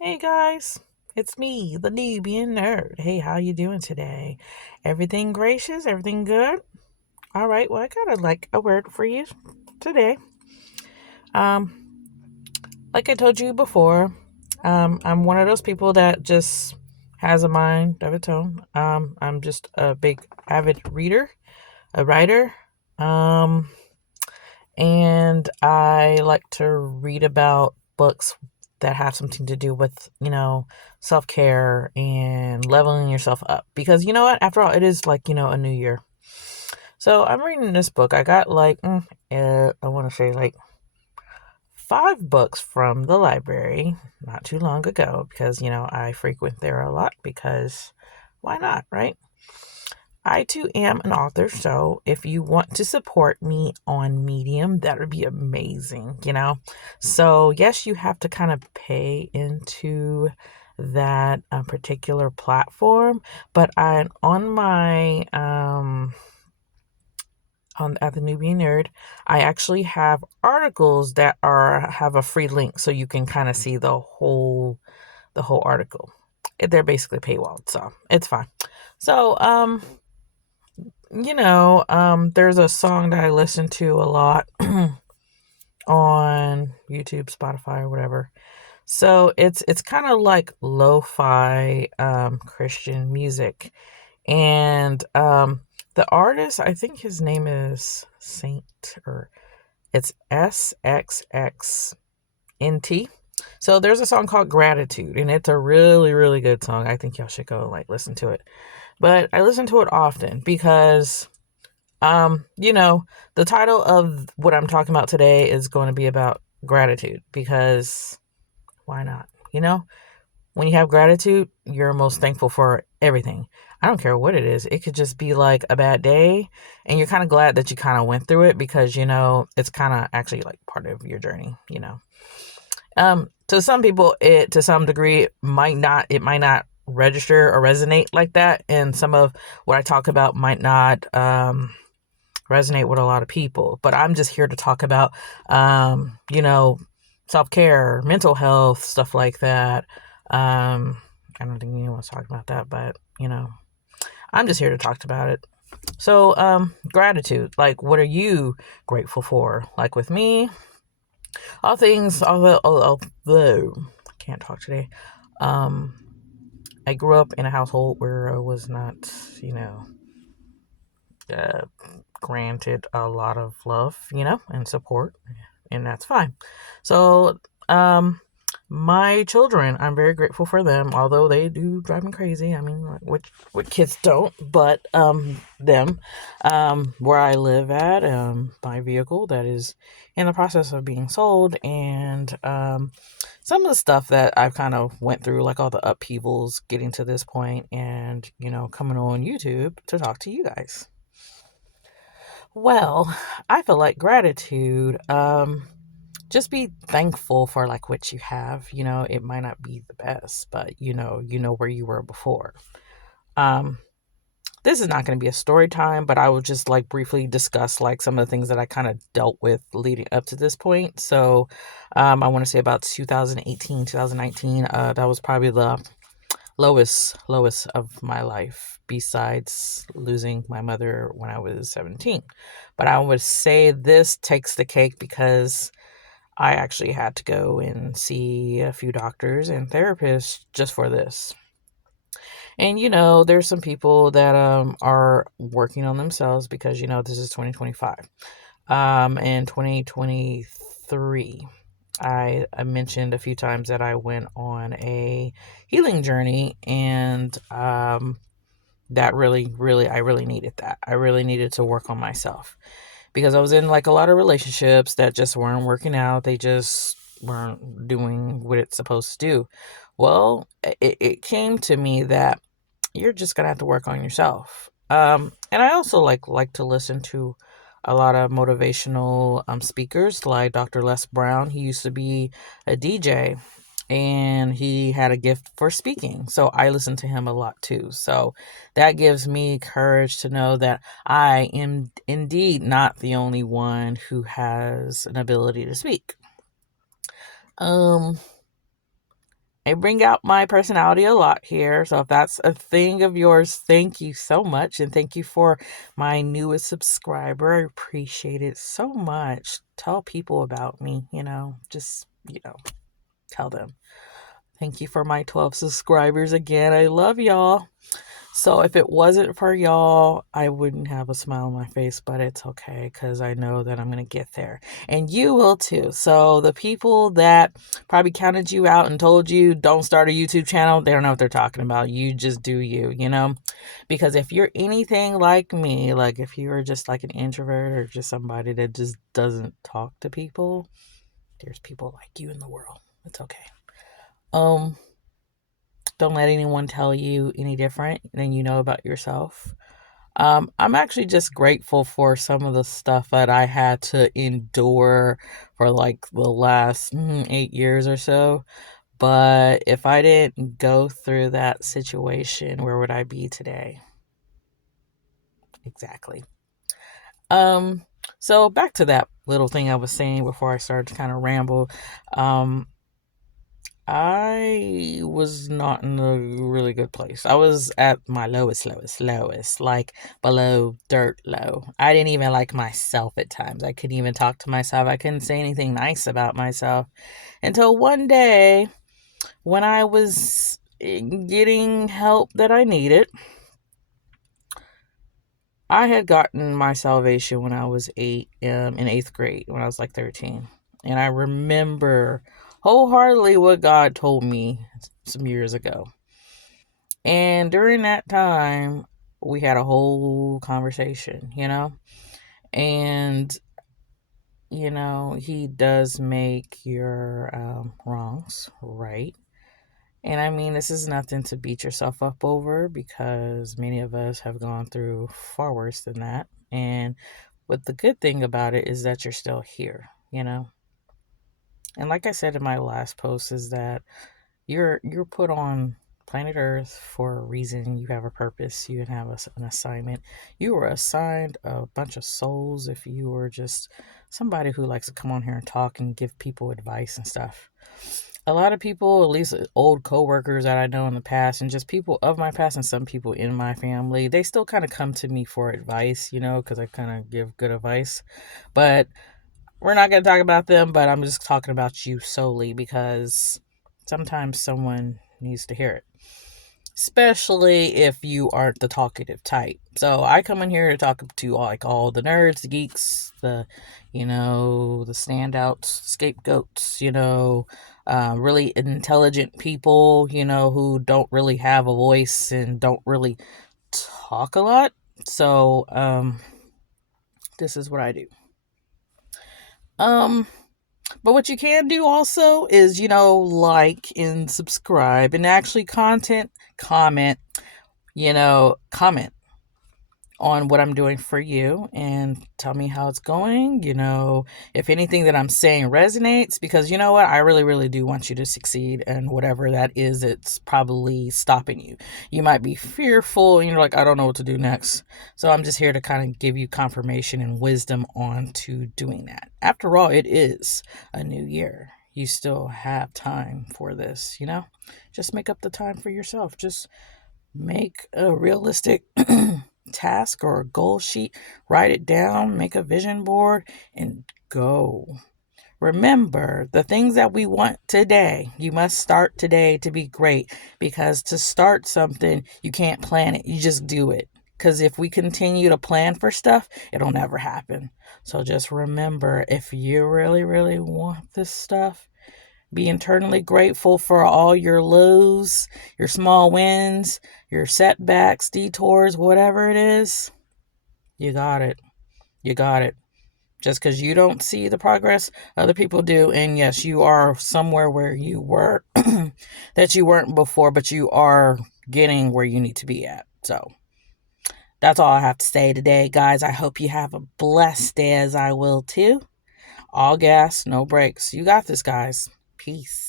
Hey guys, it's me, the Nubian nerd. Hey, how you doing today? Everything gracious? Everything good? All right. Well, I got a word for you today. Um, like I told you before, I'm one of those people that just has a mind of its own. I'm just a big avid reader, a writer. Um, and I like to read about books that have something to do with, self care and leveling yourself up. Because you know what? After all, it is like, a new year. So I'm reading this book. I got I want to say like 5 books from the library not too long ago because, I frequent there a lot because why not, right? I too am an author, so if you want to support me on Medium, that would be amazing. So, yes, you have to kind of pay into that particular platform, but I on my on at the Nubian Nerd, I actually have articles that are have a free link so you can kind of see the whole article. They're basically paywalled, so it's fine. So, there's a song that I listen to a lot on YouTube, Spotify, or whatever. So it's kind of like lo-fi Christian music, and the artist, I think his name is Saint, or it's SXXNT. So there's a song called Gratitude, and it's a really, really good song. I think y'all should go listen to it. But I listen to it often because Um, you know, the title of what I'm talking about today is going to be about gratitude because why not? When you have gratitude, you're most thankful for everything. I don't care what it is. It could just be like a bad day, and you're kind of glad that you kind of went through it because, it's kind of actually like part of your journey. To some people, it to some degree it might not register or resonate like that, and some of what I talk about might not resonate with a lot of people. But I'm just here to talk about, self care, mental health, stuff like that. I don't think anyone wants to talk about that, but I'm just here to talk about it. So, gratitude. Like, what are you grateful for? Like with me, although I can't talk today. Um, I grew up in a household where I was not, uh, granted a lot of love, and support, and that's fine. So, my children, I'm very grateful for them, although they do drive me crazy. I mean, what kids don't, but them, where I live at, my vehicle that is in the process of being sold, and some of the stuff that I've kind of went through, like all the upheavals getting to this point, and coming on YouTube to talk to you guys. Well, I feel like gratitude. Just be thankful for like what you have. It might not be the best, but you know where you were before. Um, this is not going to be a story time, but I will just like briefly discuss like some of the things that I kind of dealt with leading up to this point. So, I want to say about 2018, 2019. That was probably the lowest of my life besides losing my mother when I was 17. But I would say this takes the cake because I actually had to go and see a few doctors and therapists just for this. And there's some people that are working on themselves because this is 2025. In 2023, I mentioned a few times that I went on a healing journey, and that really, I really needed that. I really needed to work on myself because I was in like a lot of relationships that just weren't working out. They just weren't doing what it's supposed to do. Well, it came to me that you're just gonna have to work on yourself. And I also like to listen to a lot of motivational speakers like Dr. Les Brown. He used to be a DJ and he had a gift for speaking. So I listen to him a lot too. So that gives me courage to know that I am indeed not the only one who has an ability to speak. Um I bring out my personality a lot here. So if that's a thing of yours, thank you so much. And thank you for my newest subscriber. I appreciate it so much. Tell people about me, tell them. Thank you for my 12 subscribers again. I love y'all. So if it wasn't for y'all, I wouldn't have a smile on my face, but it's okay because I know that I'm going to get there. And you will too. So the people that probably counted you out and told you don't start a YouTube channel, they don't know what they're talking about. You just do you, Because if you're anything like me, like if you are just like an introvert or just somebody that just doesn't talk to people, there's people like you in the world. It's okay. Don't let anyone tell you any different than you know about yourself. I'm actually just grateful for some of the stuff that I had to endure for like the last 8 years or so. But if I didn't go through that situation, where would I be today? Exactly. So back to that little thing I was saying before I started to kind of ramble. I was not in a really good place. I was at my lowest, like below dirt low. I didn't even like myself at times. I couldn't even talk to myself. I couldn't say anything nice about myself until one day when I was getting help that I needed. I had gotten my salvation when I was in 8th grade, when I was like 13. And I remember wholeheartedly what God told me some years ago. And during that time, we had a whole conversation, And, He does make your wrongs right. And I mean, this is nothing to beat yourself up over because many of us have gone through far worse than that. And but the good thing about it is that you're still here. And like I said in my last post, is that you're put on planet Earth for a reason. You have a purpose. You have an assignment. You were assigned a bunch of souls. If you were just somebody who likes to come on here and talk and give people advice and stuff, a lot of people, at least old coworkers that I know in the past, and just people of my past, and some people in my family, they still kind of come to me for advice, because I kind of give good advice. But we're not going to talk about them, but I'm just talking about you solely because sometimes someone needs to hear it, especially if you aren't the talkative type. So I come in here to talk to all the nerds, the geeks, the standouts, scapegoats, really intelligent people, who don't really have a voice and don't really talk a lot. So this is what I do. But what you can do also is, like and subscribe and actually comment, comment on what I'm doing for you and tell me how it's going. If anything that I'm saying resonates, because you know what? I really, really do want you to succeed, and whatever that is, it's probably stopping you. You might be fearful and you're like, I don't know what to do next. So I'm just here to kind of give you confirmation and wisdom on to doing that. After all, it is a new year. You still have time for this, Just make up the time for yourself. Just make a realistic task or a goal sheet, write it down, make a vision board, and go. Remember, the things that we want today, you must start today to be great, because to start something, you can't plan it, you just do it. Because if we continue to plan for stuff, it'll never happen. So just remember, if you really, really want this stuff, be internally grateful for all your lows, your small wins, your setbacks, detours, whatever it is. You got it. You got it. Just because you don't see the progress, other people do. And yes, you are somewhere where you were that you weren't before, but you are getting where you need to be at. So that's all I have to say today, guys. I hope you have a blessed day, as I will too. All gas, no brakes. You got this, guys. Peace.